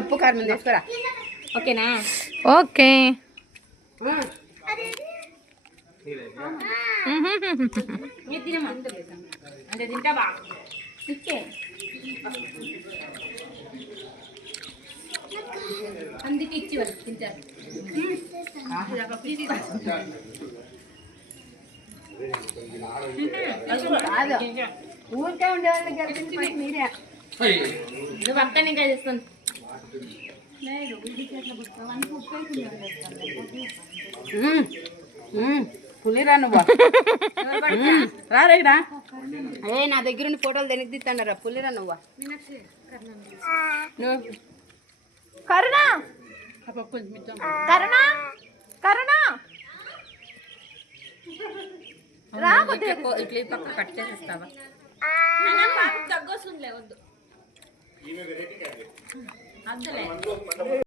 ఉప్పు కారం తీసుకురా. ఓకేనా? ఓకే. అంటే తింటావా? అందుకే ఇచ్చి వాళ్ళు తింటారు. ఊరికే ఉండే వాళ్ళకి గెలిచింది మీరే. నువ్వు అక్క ఇంకా చేస్తాను. పులిరా నువ్వు రారా. ఏ నా దగ్గర ఉన్న ఫోటోలు దేనికి తీస్తానరా? పులిరా నువ్వు. కరుణ కరుణ కరుణ రా. ఇట్లా పక్క కట్ చేసేస్తావా? తగ్గొస్తుంది. వద్దు. అద్దలే.